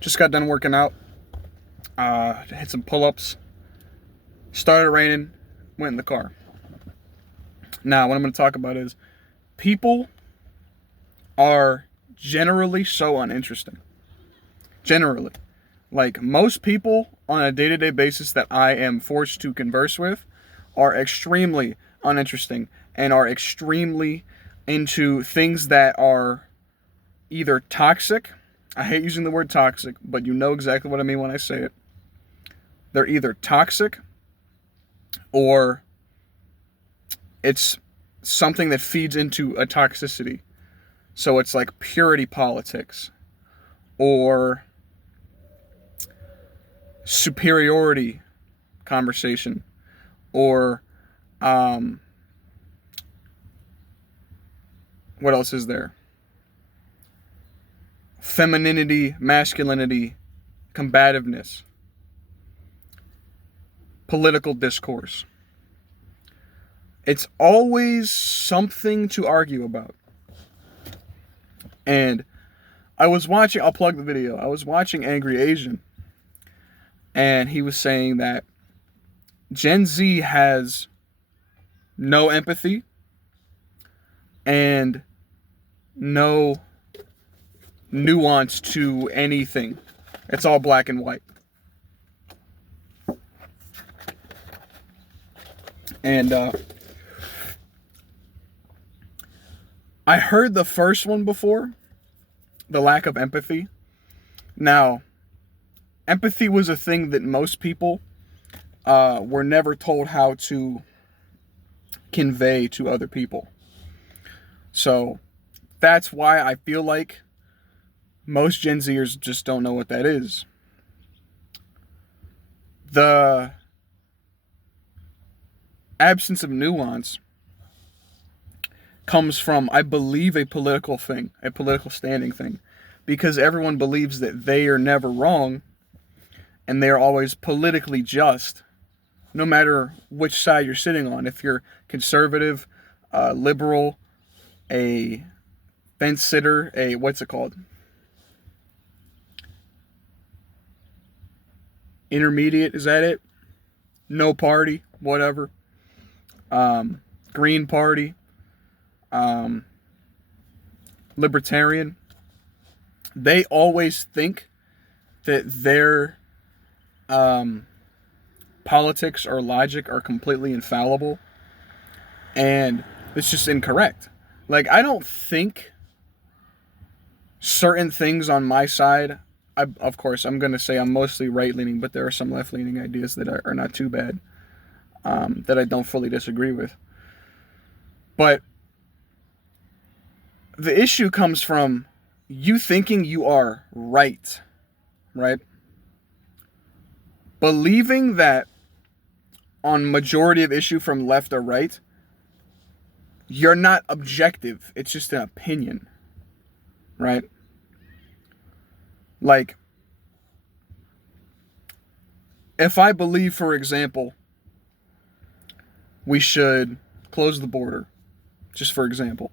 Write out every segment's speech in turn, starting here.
Just got done working out. Hit some pull-ups. Started raining. Went in the car. Now, what I'm going to talk about is people are generally so uninteresting. Generally. Like, most people on a day-to-day basis that I am forced to converse with are extremely uninteresting and are extremely into things that are either toxic. I hate using the word toxic, but you know exactly what I mean when I say it. They're either toxic or it's something that feeds into a toxicity. So it's like purity politics or superiority conversation or what else is there? Femininity, masculinity, combativeness, political discourse. It's always something to argue about. And I'll plug the video. I was watching Angry Asian, and he was saying that Gen Z has no empathy and no nuance to anything. It's all black and white. And I heard the first one before, the lack of empathy. Now, empathy was a thing that most people were never told how to convey to other people. So that's why I feel like most Gen Zers just don't know what that is. The absence of nuance comes from, I believe, a political thing, a political standing thing, because everyone believes that they are never wrong and they are always politically just, no matter which side you're sitting on. If you're conservative, liberal, a fence sitter, what's it called? Intermediate, is that it? No party, whatever. Green party. Libertarian. They always think that their politics or logic are completely infallible, and it's just incorrect. Like, I don't think certain things on my side, of course, I'm going to say I'm mostly right-leaning, but there are some left-leaning ideas that are not too bad, that I don't fully disagree with. But the issue comes from you thinking you are right? Believing that on majority of issue from left or right, you're not objective. It's just an opinion, right? Like, if I believe, for example, we should close the border, just for example,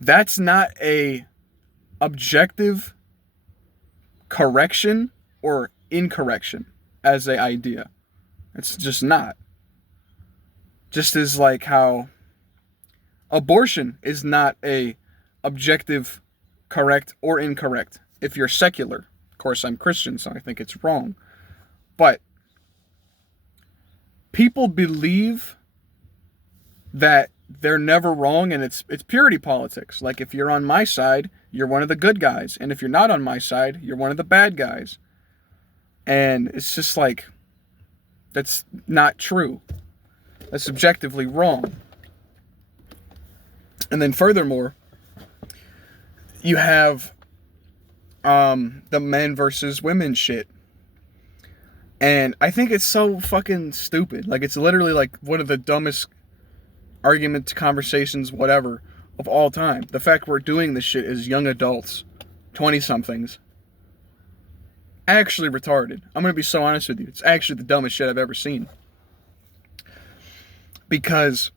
that's not a objective correction or incorrection as an idea. It's just not. Just as like how abortion is not a objective correct or incorrect if you're secular. Of course, I'm Christian, so I think it's wrong. But people believe that they're never wrong, and it's purity politics. Like, if you're on my side, you're one of the good guys, and if you're not on my side, you're one of the bad guys. And it's just like, that's not true. That's objectively wrong. And then furthermore, you have the men versus women shit. And I think it's so fucking stupid. Like, it's literally like one of the dumbest arguments, conversations, whatever, of all time. The fact we're doing this shit as young adults, 20-somethings, actually retarded. I'm going to be so honest with you. It's actually the dumbest shit I've ever seen. Because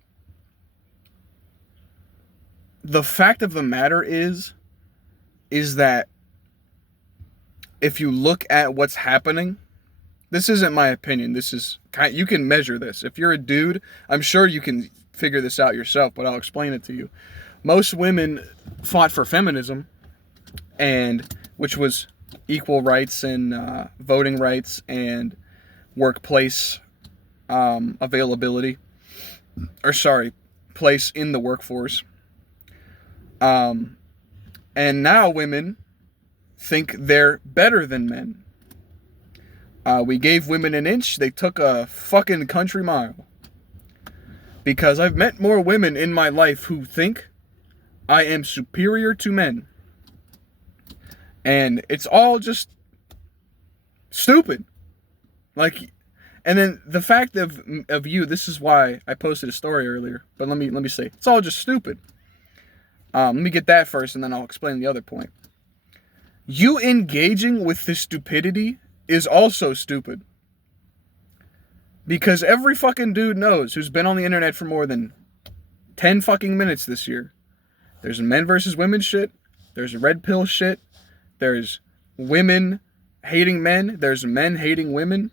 the fact of the matter is that if you look at what's happening, this isn't my opinion. This is, you can measure this. If you're a dude, I'm sure you can figure this out yourself, but I'll explain it to you. Most women fought for feminism, and which was equal rights and voting rights and workplace availability, or sorry, place in the workforce. And now women think they're better than men. We gave women an inch, they took a fucking country mile. Because I've met more women in my life who think I am superior to men. And it's all just stupid. Like, and then the fact of you, this is why I posted a story earlier, but let me say, it's all just stupid. Let me get that first, and then I'll explain the other point. You engaging with this stupidity is also stupid. Because every fucking dude knows who's been on the internet for more than 10 fucking minutes this year. There's men versus women shit. There's red pill shit. There's women hating men. There's men hating women.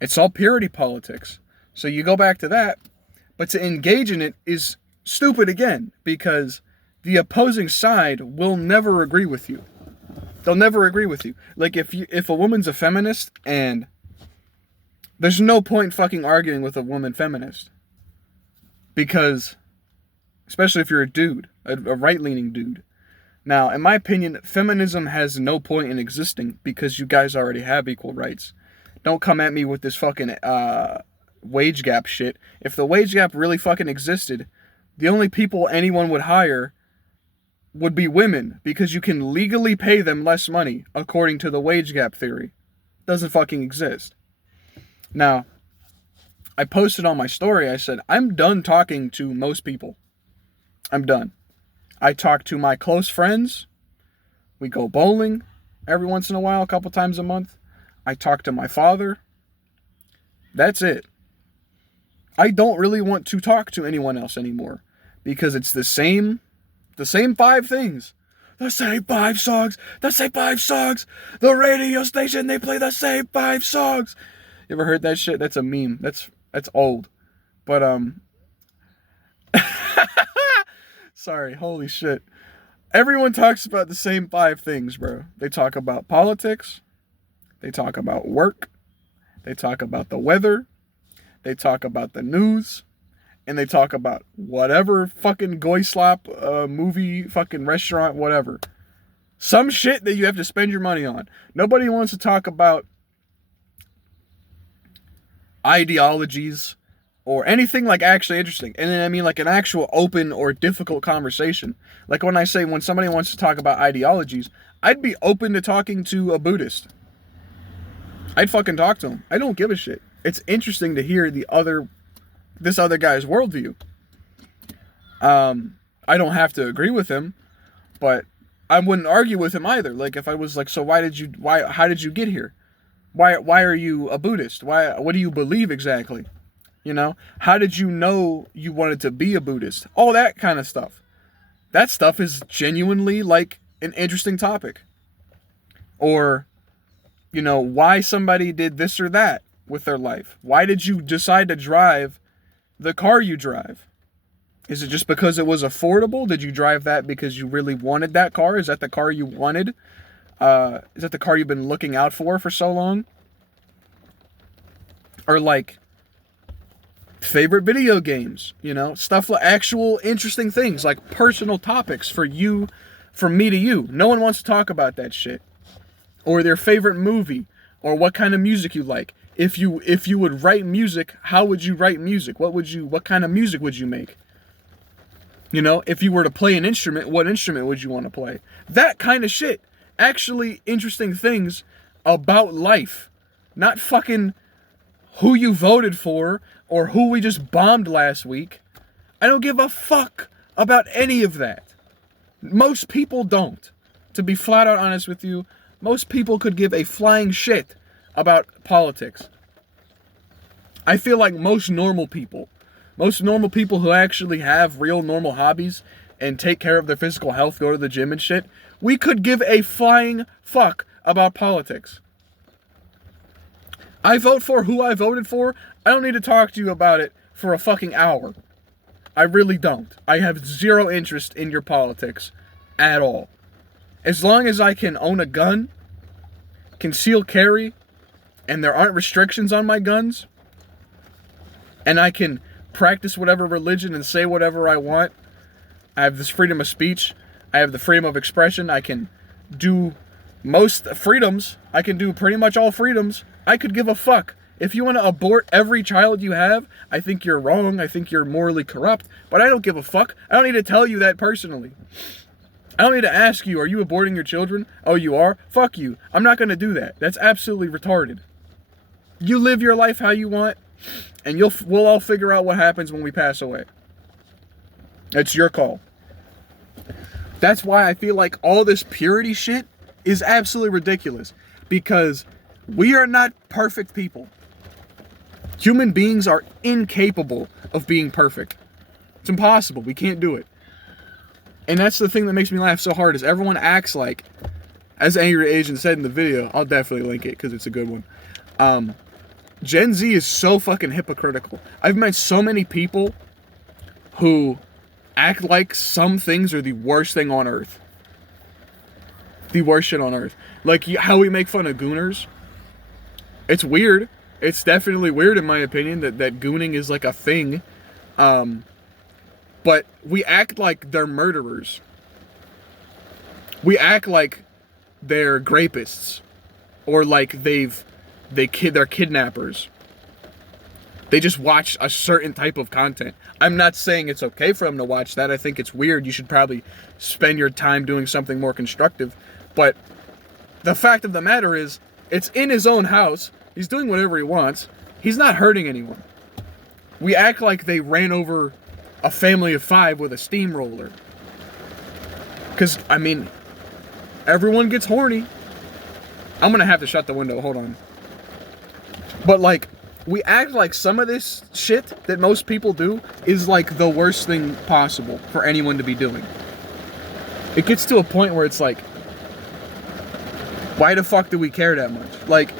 It's all purity politics. So you go back to that. But to engage in it is stupid again. Because the opposing side will never agree with you. They'll never agree with you. Like if a woman's a feminist, and there's no point fucking arguing with a woman feminist. Because, especially if you're a dude, a right-leaning dude. Now, in my opinion, feminism has no point in existing because you guys already have equal rights. Don't come at me with this fucking wage gap shit. If the wage gap really fucking existed, the only people anyone would hire would be women, because you can legally pay them less money according to the wage gap theory. It doesn't fucking exist. Now, I posted on my story, I said, I'm done talking to most people. I'm done. I talk to my close friends. We go bowling every once in a while, a couple times a month. I talk to my father. That's it. I don't really want to talk to anyone else anymore, because it's the same 5 things. The same 5 songs. The same 5 songs. The radio station, they play the same 5 songs. You ever heard that shit? That's a meme. That's old. But, sorry, holy shit. Everyone talks about the same 5 things, bro. They talk about politics. They talk about work. They talk about the weather. They talk about the news. And they talk about whatever fucking goy slop, movie, fucking restaurant, whatever. Some shit that you have to spend your money on. Nobody wants to talk about ideologies or anything like actually interesting. And then I mean like an actual open or difficult conversation. Like when I say when somebody wants to talk about ideologies, I'd be open to talking to a Buddhist. I'd fucking talk to him. I don't give a shit. It's interesting to hear this other guy's worldview. I don't have to agree with him, but I wouldn't argue with him either. Like if I was like, so how did you get here? Why are you a Buddhist? What do you believe exactly? You know, how did you know you wanted to be a Buddhist? All that kind of stuff. That stuff is genuinely like an interesting topic. Or, you know, why somebody did this or that with their life. Why did you decide to drive the car you drive? Is it just because it was affordable? Did you drive that because you really wanted that car? Is that the car you wanted? Is that the car you've been looking out for so long? Or like favorite video games, you know, stuff like actual interesting things, like personal topics for you, from me to you. No one wants to talk about that shit. Or their favorite movie, or what kind of music you like. If you would write music, how would you write music? What kind of music would you make? You know, if you were to play an instrument, what instrument would you want to play? That kind of shit. Actually interesting things about life. Not fucking who you voted for or who we just bombed last week. I don't give a fuck about any of that. Most people don't. To be flat out honest with you, most people could give a flying shit about politics. I feel like most normal people who actually have real normal hobbies, and take care of their physical health, go to the gym and shit, we could give a flying fuck about politics. I vote for who I voted for. I don't need to talk to you about it for a fucking hour. I really don't. I have zero interest in your politics at all. As long as I can own a gun, conceal carry, and there aren't restrictions on my guns, and I can practice whatever religion and say whatever I want, I have this freedom of speech, I have the freedom of expression, I can do most freedoms, I can do pretty much all freedoms, I could give a fuck. If you want to abort every child you have, I think you're wrong, I think you're morally corrupt, but I don't give a fuck. I don't need to tell you that personally. I don't need to ask you, are you aborting your children? Oh, you are? Fuck you. I'm not going to do that. That's absolutely retarded. You live your life how you want, and we'll all figure out what happens when we pass away. It's your call. That's why I feel like all this purity shit is absolutely ridiculous. Because we are not perfect people. Human beings are incapable of being perfect. It's impossible. We can't do it. And that's the thing that makes me laugh so hard is everyone acts like, as Angry Asian said in the video, I'll definitely link it because it's a good one. Gen Z is so fucking hypocritical. I've met so many people who act like some things are the worst thing on earth. The worst shit on earth. Like how we make fun of gooners. It's weird. It's definitely weird in my opinion that gooning is like a thing. But we act like they're murderers. We act like they're grapists. Or like they're kidnappers. They just watch a certain type of content. I'm not saying it's okay for them to watch that. I think it's weird. You should probably spend your time doing something more constructive. But the fact of the matter is, it's in his own house. He's doing whatever he wants. He's not hurting anyone. We act like they ran over a family of 5 with a steamroller. Because, I mean, everyone gets horny. I'm going to have to shut the window. Hold on. But, like, we act like some of this shit that most people do is, like, the worst thing possible for anyone to be doing. It gets to a point where it's like, why the fuck do we care that much? Like,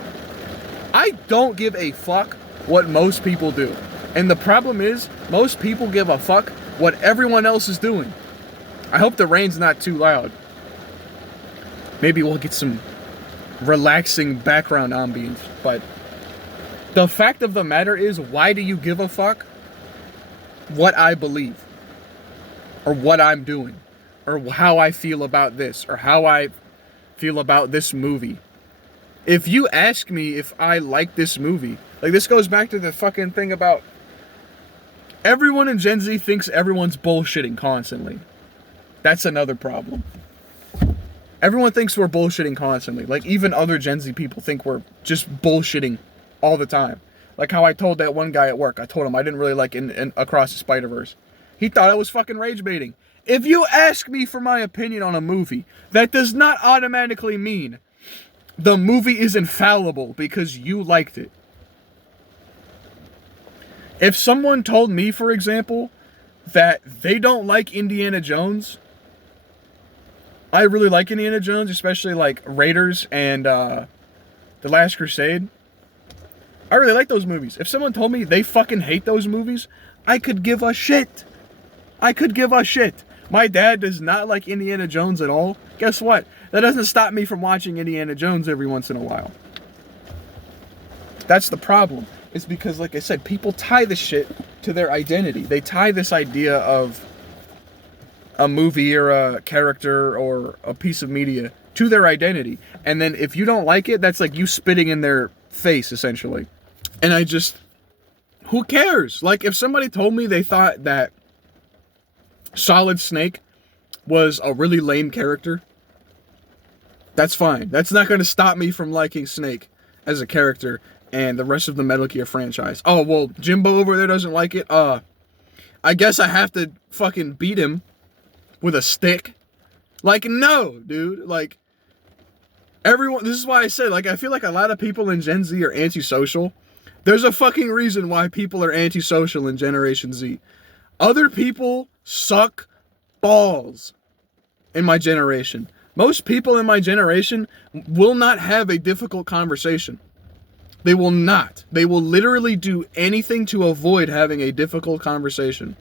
I don't give a fuck what most people do. And the problem is, most people give a fuck what everyone else is doing. I hope the rain's not too loud. Maybe we'll get some relaxing background ambience. But the fact of the matter is, why do you give a fuck what I believe? Or what I'm doing? Or how I feel about this? Or how I feel about this movie? If you ask me if I like this movie, like this goes back to the fucking thing about everyone in Gen Z thinks everyone's bullshitting constantly. That's another problem. Everyone thinks we're bullshitting constantly. Like even other Gen Z people think we're just bullshitting all the time. Like how I told that one guy at work, I told him I didn't really like in Across the Spider-Verse. He thought I was fucking rage baiting. If you ask me for my opinion on a movie, that does not automatically mean the movie is infallible because you liked it. If someone told me, for example, that they don't like Indiana Jones, I really like Indiana Jones, especially like Raiders and The Last Crusade. I really like those movies. If someone told me they fucking hate those movies, I could give a shit. I could give a shit. My dad does not like Indiana Jones at all. Guess what? That doesn't stop me from watching Indiana Jones every once in a while. That's the problem. It's because, like I said, people tie this shit to their identity. They tie this idea of a movie or a character or a piece of media to their identity. And then if you don't like it, that's like you spitting in their face, essentially. And I just... who cares? Like, if somebody told me they thought that Solid Snake was a really lame character, that's fine. That's not going to stop me from liking Snake as a character and the rest of the Metal Gear franchise. Oh, well, Jimbo over there doesn't like it. I guess I have to fucking beat him with a stick. Like, no, dude. Like, everyone... this is why I said, like, I feel like a lot of people in Gen Z are antisocial. There's a fucking reason why people are antisocial in Generation Z. Other people suck balls in my generation. Most people in my generation will not have a difficult conversation. They will not. They will literally do anything to avoid having a difficult conversation.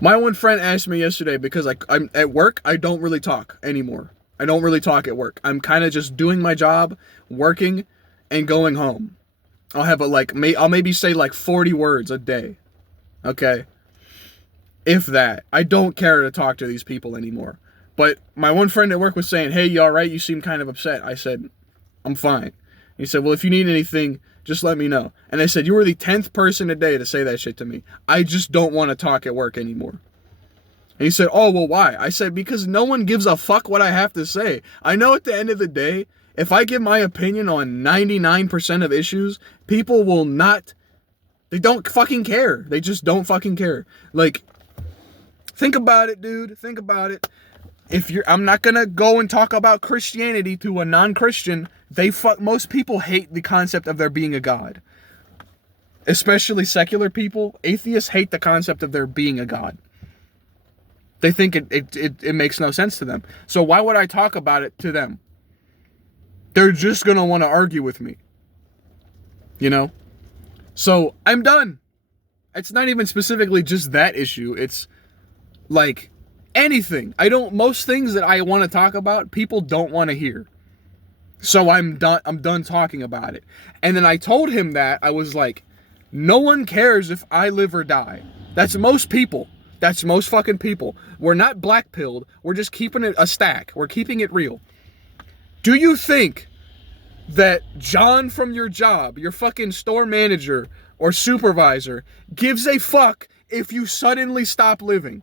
My one friend asked me yesterday, because I'm at work, I don't really talk anymore. I don't really talk at work. I'm kind of just doing my job, working, and going home. I'll have I'll maybe say like 40 words a day. Okay? If that. I don't care to talk to these people anymore. But my one friend at work was saying, hey, you all right? You seem kind of upset. I said, I'm fine. He said, well, if you need anything, just let me know. And I said, you were the 10th person today to say that shit to me. I just don't want to talk at work anymore. And he said, oh, well, why? I said, because no one gives a fuck what I have to say. I know at the end of the day, if I give my opinion on 99% of issues, people will not, they don't fucking care. They just don't fucking care. Like, think about it, dude. Think about it. I'm not gonna go and talk about Christianity to a non-Christian. Most people hate the concept of there being a God. Especially secular people. Atheists hate the concept of there being a God. They think it makes no sense to them. So why would I talk about it to them? They're just gonna want to argue with me. You know? So I'm done. It's not even specifically just that issue. It's like anything. Most things that I want to talk about, people don't want to hear. So I'm done talking about it. And then I told him that, I was like, no one cares if I live or die. That's most people. That's most fucking people. We're not black-pilled. We're just keeping it a stack. We're keeping it real. Do you think that John from your job, your fucking store manager or supervisor, gives a fuck if you suddenly stop living?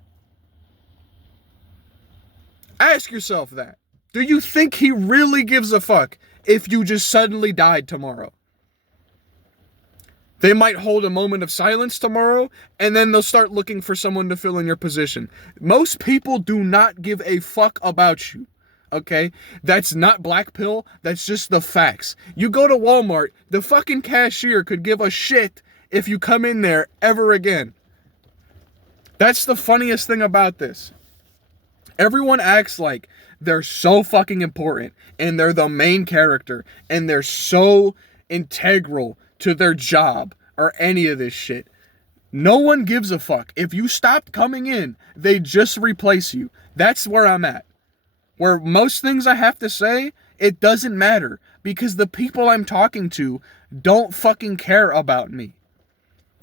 Ask yourself that. Do you think he really gives a fuck if you just suddenly died tomorrow? They might hold a moment of silence tomorrow, and then they'll start looking for someone to fill in your position. Most people do not give a fuck about you, okay? That's not black pill. That's just the facts. You go to Walmart, the fucking cashier could give a shit if you come in there ever again. That's the funniest thing about this. Everyone acts like they're so fucking important and they're the main character and they're so integral to their job or any of this shit. No one gives a fuck. If you stopped coming in, they just replace you. That's where I'm at. Where most things I have to say, it doesn't matter because the people I'm talking to don't fucking care about me.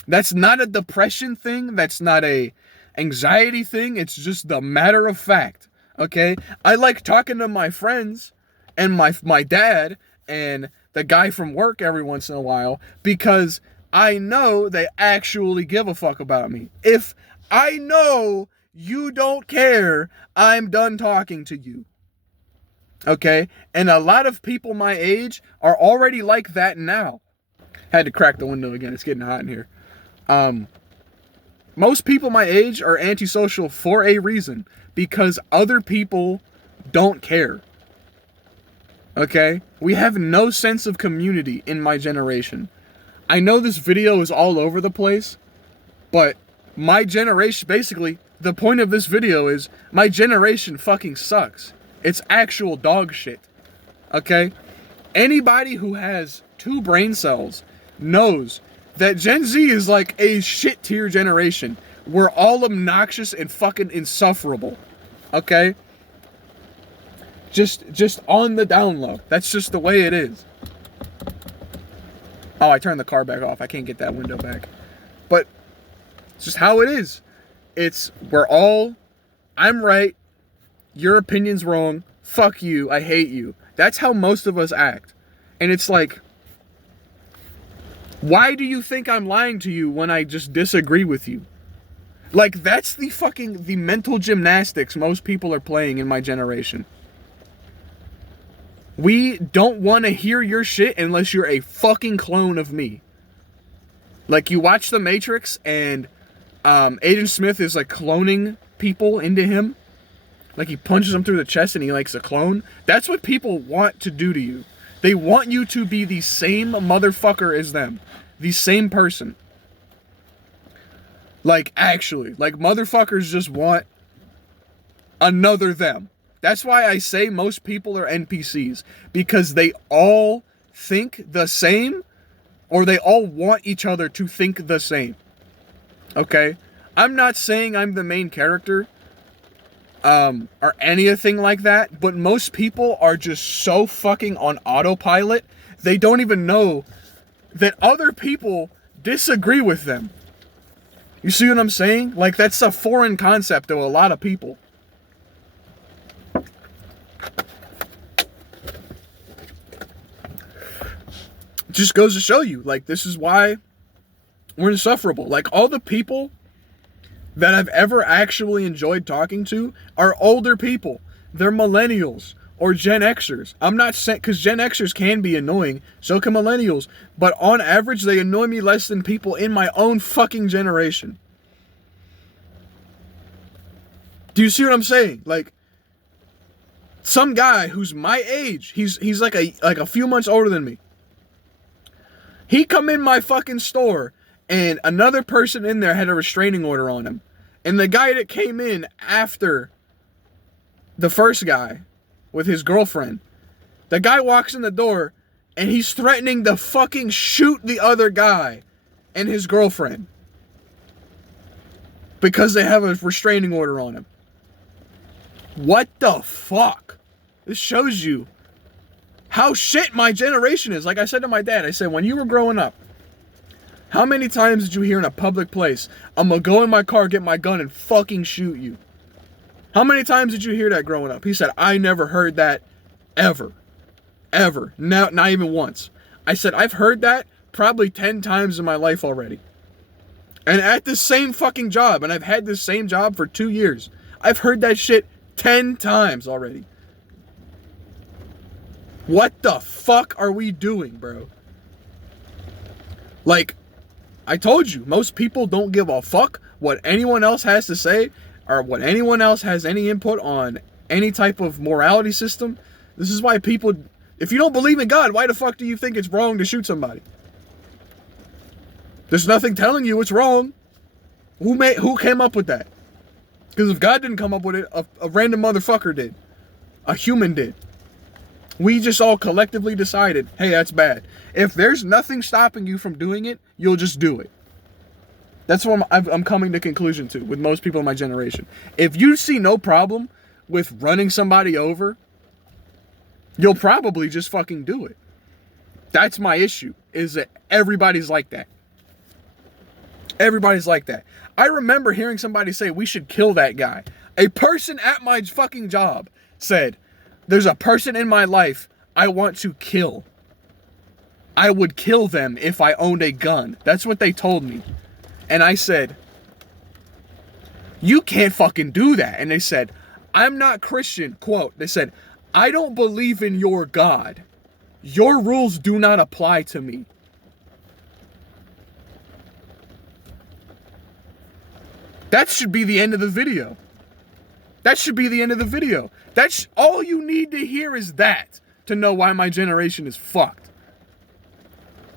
That's not a depression thing. That's not a anxiety thing. It's just the matter of fact. Okay? I like talking to my friends and my dad and the guy from work every once in a while because I know they actually give a fuck about me. If I know you don't care, I'm done talking to you. Okay? And a lot of people my age are already like that now. Had to crack the window again. It's getting hot in here. Most people my age are antisocial for a reason. Because other people don't care. Okay? We have no sense of community in my generation. I know this video is all over the place, but my generation, basically, the point of this video is my generation fucking sucks. It's actual dog shit. Okay? Anybody who has 2 brain cells knows that Gen Z is like a shit tier generation. We're all obnoxious and fucking insufferable. Okay? Just on the down low. That's just the way it is. Oh, I turned the car back off. I can't get that window back. But it's just how it is. I'm right. Your opinion's wrong. Fuck you. I hate you. That's how most of us act. And it's like, why do you think I'm lying to you when I just disagree with you? Like, that's the mental gymnastics most people are playing in my generation. We don't want to hear your shit unless you're a fucking clone of me. Like, you watch The Matrix and Agent Smith is like cloning people into him. Like, he punches them through the chest and he likes a clone. That's what people want to do to you. They want you to be the same motherfucker as them. The same person. Like, actually. Like, motherfuckers just want another them. That's why I say most people are NPCs, because they all think the same, or they all want each other to think the same. Okay? I'm not saying I'm the main character, or anything like that, but most people are just so fucking on autopilot, they don't even know that other people disagree with them. You see what I'm saying? Like, that's a foreign concept to a lot of people. Just goes to show you, like, this is why we're insufferable. Like, all the people that I've ever actually enjoyed talking to are older people. They're millennials or Gen Xers. I'm not saying, because Gen Xers can be annoying, so can millennials, but on average, they annoy me less than people in my own fucking generation. Do you see what I'm saying? Like, some guy who's my age, he's like a few months older than me. He come in my fucking store, and another person in there had a restraining order on him. And the guy that came in after the first guy with his girlfriend, the guy walks in the door, and he's threatening to fucking shoot the other guy and his girlfriend because they have a restraining order on him. What the fuck? This shows you how shit my generation is. Like I said to my dad, I said, when you were growing up, how many times did you hear in a public place, I'm gonna go in my car, get my gun, and fucking shoot you? How many times did you hear that growing up? He said, I never heard that ever. Ever. Not even once. I said, I've heard that probably 10 times in my life already. And at the same fucking job, and I've had this same job for 2 years, I've heard that shit 10 times already. What the fuck are we doing, bro? Like, I told you, most people don't give a fuck what anyone else has to say, or what anyone else has any input on any type of morality system. This is why people, if you don't believe in God, why the fuck do you think it's wrong to shoot somebody? There's nothing telling you it's wrong. Who came up with that? Because if God didn't come up with it, a random motherfucker did. A human did. We just all collectively decided, hey, that's bad. If there's nothing stopping you from doing it, you'll just do it. That's what I'm coming to conclusion to with most people in my generation. If you see no problem with running somebody over, you'll probably just fucking do it. That's my issue, is that everybody's like that. Everybody's like that. I remember hearing somebody say, we should kill that guy. A person at my fucking job said, there's a person in my life I want to kill. I would kill them if I owned a gun. That's what they told me. And I said, you can't fucking do that. And they said, I'm not Christian. Quote, they said, I don't believe in your God. Your rules do not apply to me. That should be the end of the video. That should be the end of the video. That's all you need to hear, is that to know why my generation is fucked.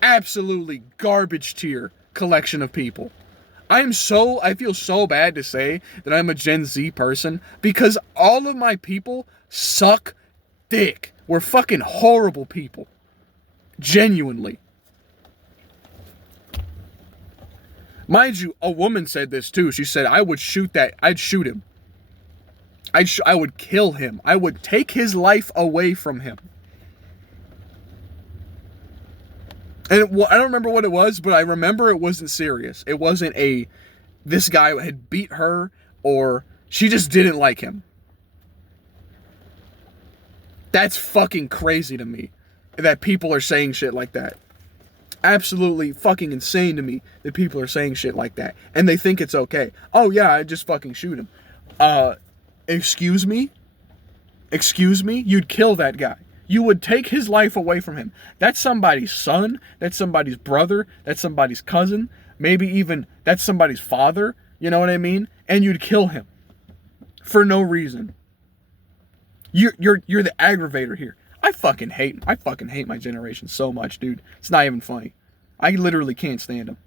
Absolutely garbage tier collection of people. I feel so bad to say that I'm a Gen Z person, because all of my people suck dick. We're fucking horrible people. Genuinely. Mind you, a woman said this too. She said, I'd shoot him. I would kill him. I would take his life away from him. And I don't remember what it was, but I remember it wasn't serious. It wasn't this guy had beat her, or she just didn't like him. That's fucking crazy to me, that people are saying shit like that. Absolutely fucking insane to me that people are saying shit like that. And they think it's okay. Oh yeah, I'd just fucking shoot him. Excuse me? Excuse me? You'd kill that guy. You would take his life away from him. That's somebody's son. That's somebody's brother. That's somebody's cousin. Maybe even that's somebody's father. You know what I mean? And you'd kill him for no reason. You're the aggravator here. I fucking hate my generation so much, dude. It's not even funny. I literally can't stand them.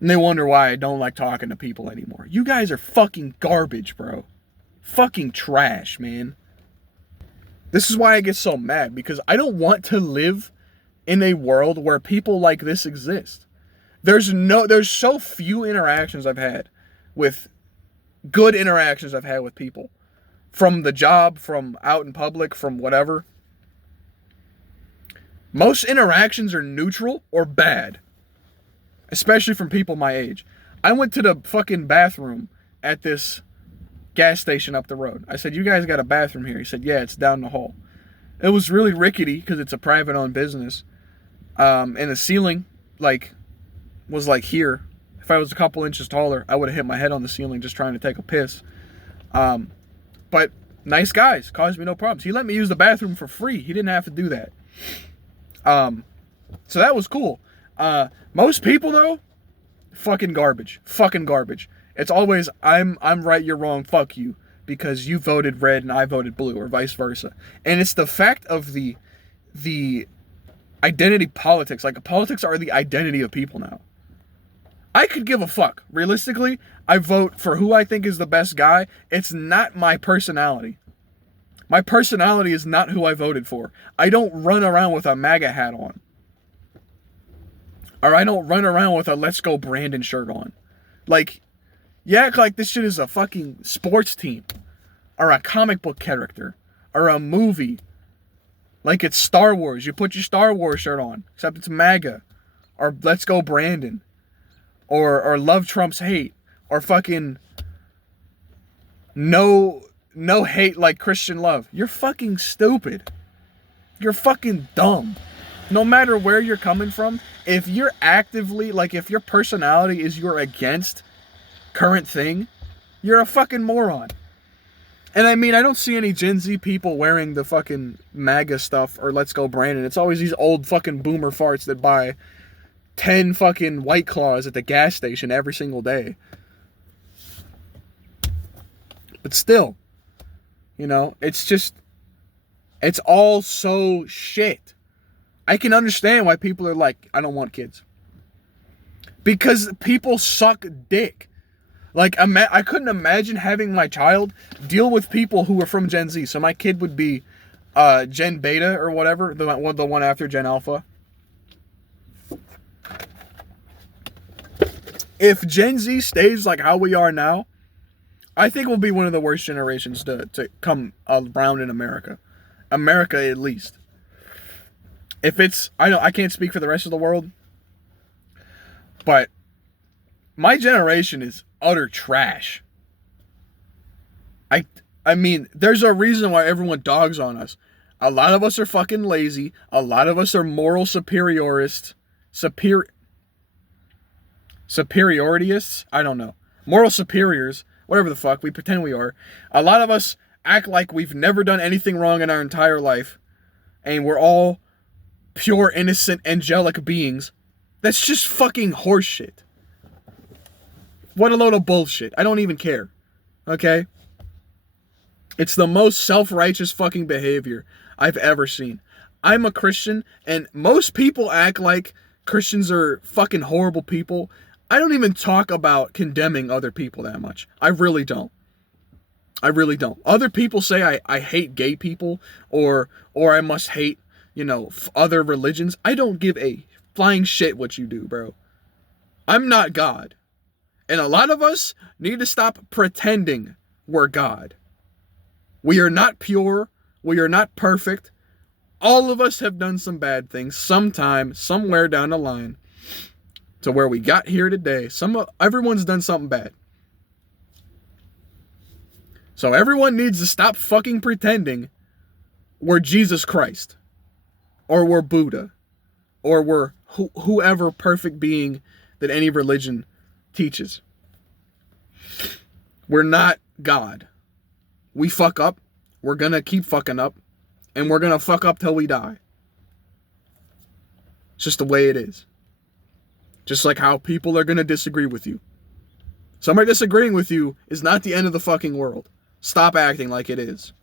And they wonder why I don't like talking to people anymore. You guys are fucking garbage, bro. Fucking trash, man. This is why I get so mad, because I don't want to live in a world where people like this exist. There's so few interactions I've had with good interactions I've had with people. From the job, from out in public, from whatever. Most interactions are neutral or bad. Especially from people my age. I went to the fucking bathroom at this gas station up the road. I said, you guys got a bathroom here? He said, yeah, it's down the hall. It was really rickety because it's a private owned business. And the ceiling, was here. If I was a couple inches taller, I would have hit my head on the ceiling just trying to take a piss. But nice guys, caused me no problems. He let me use the bathroom for free. He didn't have to do that. So that was cool. Most people though, fucking garbage. Fucking garbage. It's always, I'm right, you're wrong, fuck you. Because you voted red and I voted blue, or vice versa. And it's the fact of the identity politics. Like, politics are the identity of people now. I could give a fuck. Realistically, I vote for who I think is the best guy. It's not my personality. My personality is not who I voted for. I don't run around with a MAGA hat on. Or I don't run around with a Let's Go Brandon shirt on. Like, you act like this shit is a fucking sports team. Or a comic book character. Or a movie. Like it's Star Wars. You put your Star Wars shirt on. Except it's MAGA. Or Let's Go Brandon. Or Love Trump's Hate. Or fucking no hate like Christian love. You're fucking stupid. You're fucking dumb. No matter where you're coming from, if you're actively, if your personality is you're against current thing, you're a fucking moron. And I mean, I don't see any Gen Z people wearing the fucking MAGA stuff or Let's Go Brandon. It's always these old fucking boomer farts that buy 10 fucking White Claws at the gas station every single day. But still, it's all so shit. I can understand why people are like, I don't want kids. Because people suck dick. I couldn't imagine having my child deal with people who were from Gen Z. So my kid would be Gen Beta or whatever, the one after Gen Alpha. If Gen Z stays like how we are now, I think we'll be one of the worst generations to come around in America. America, at least. If it's, I can't speak for the rest of the world, but my generation is utter trash. I mean, there's a reason why everyone dogs on us. A lot of us are fucking lazy. A lot of us are moral superiorists. Superioritists? I don't know. Moral superiors. Whatever the fuck. We pretend we are. A lot of us act like we've never done anything wrong in our entire life. And we're all pure, innocent, angelic beings. That's just fucking horseshit. What a load of bullshit. I don't even care. Okay? It's the most self-righteous fucking behavior I've ever seen. I'm a Christian, and most people act like Christians are fucking horrible people. I don't even talk about condemning other people that much. I really don't. I really don't. Other people say I hate gay people, or I must hate, other religions. I don't give a flying shit what you do, bro. I'm not God. And a lot of us need to stop pretending we're God. We are not pure. We are not perfect. All of us have done some bad things sometime, somewhere down the line, to where we got here today. Everyone's done something bad. So everyone needs to stop fucking pretending we're Jesus Christ. Or we're Buddha. Or we're whoever perfect being that any religion teaches. We're not God. We fuck up. We're gonna keep fucking up. And we're gonna fuck up till we die. It's just the way it is. Just like how people are gonna disagree with you. Somebody disagreeing with you is not the end of the fucking world. Stop acting like it is.